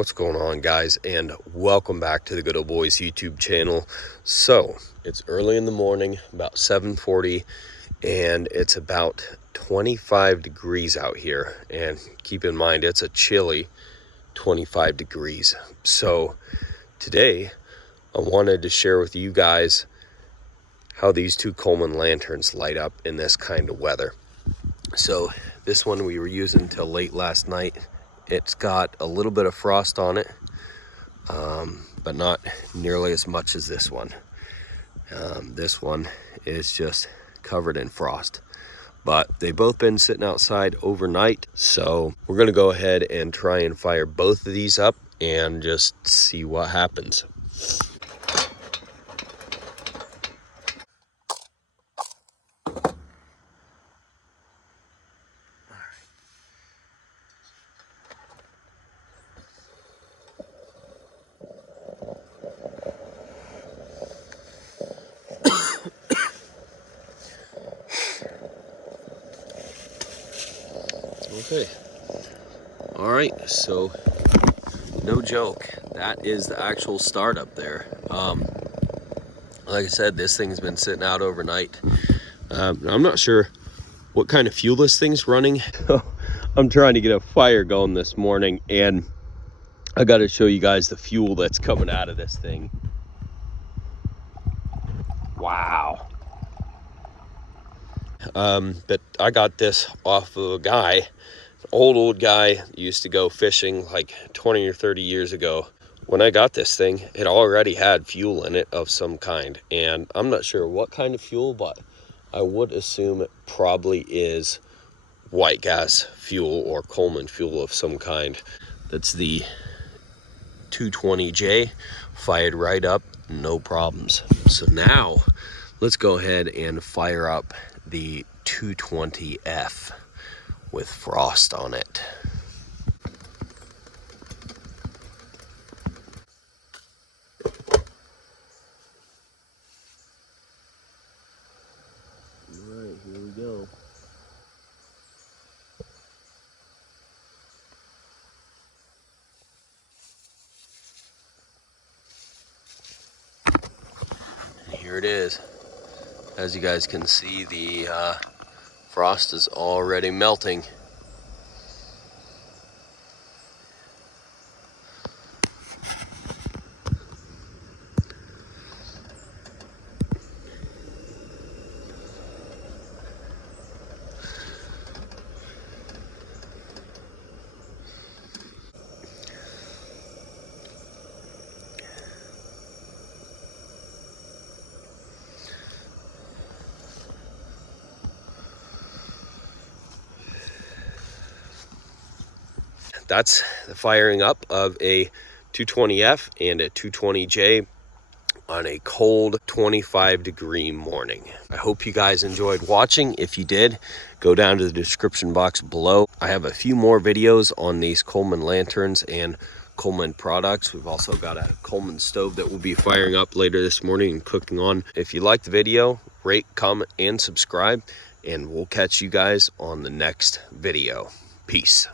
What's going on, guys, and welcome back to the Goodol'boys YouTube channel. So it's early in the morning, about 7:40, and it's about 25 degrees out here, and keep in mind it's a chilly 25 degrees. So today I wanted to share with you guys how these two Coleman lanterns light up in this kind of weather. So this one we were using until late last night. It's got a little bit of frost on it, but not nearly as much as this one. This one is just covered in frost, but they've both been sitting outside overnight. So we're gonna go ahead and try and fire both of these up and just see what happens. Okay, all right, so no joke, that is the actual start up there. Like I said, this thing's been sitting out overnight. I'm not sure what kind of fuel this thing's running. I'm trying to get a fire going this morning, and I got to show you guys the fuel that's coming out of this thing. Wow. But I got this off of a guy, old guy, used to go fishing like 20 or 30 years ago. When I got this thing, it already had fuel in it of some kind, and I'm not sure what kind of fuel, but I would assume it probably is white gas fuel or Coleman fuel of some kind. That's the 220J, fired right up, no problems. So now let's go ahead and fire up the 220F with frost on it. All right, here we go. Here it is. As you guys can see, the frost is already melting. That's the firing up of a 220F and a 220J on a cold 25-degree morning. I hope you guys enjoyed watching. If you did, go down to the description box below. I have a few more videos on these Coleman lanterns and Coleman products. We've also got a Coleman stove that we'll be firing up later this morning and cooking on. If you liked the video, rate, comment, and subscribe, and we'll catch you guys on the next video. Peace.